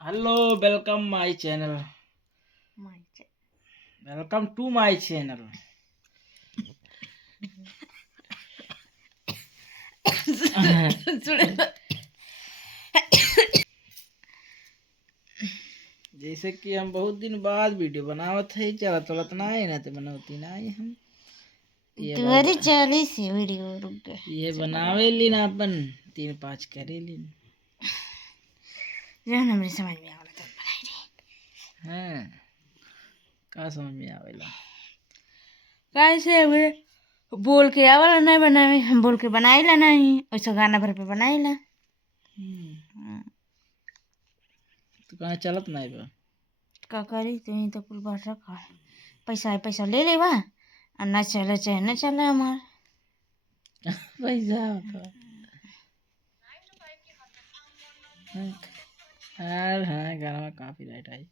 Hello welcome my channel. Welcome to my channel. जैसे कि हम बहुत दिन बाद वीडियो बनावत है, चलत चलत ना है ना तो बनौती ना है हम ये तुम्हारी 40 वीडियो रुक गए ये बनावे लीन अपन 3-5 करे लीन। जौन हमरे समझ में आवला तब बनाई रही। हैं का समझ में आवेला? कैसे हमरे बोल के आवला नहीं बनावे, हम बोल के बनाईला नहीं, वैसे गाना भर पे बनाईला। तो कहाँ चलत नहीं बा? का करी तुही तो कुल बात रखा, पैसा है पैसा ले ले बा, और ना चले चाहे न चले हमार पैसा होता यार। हाँ गाना में काफी राइट आई।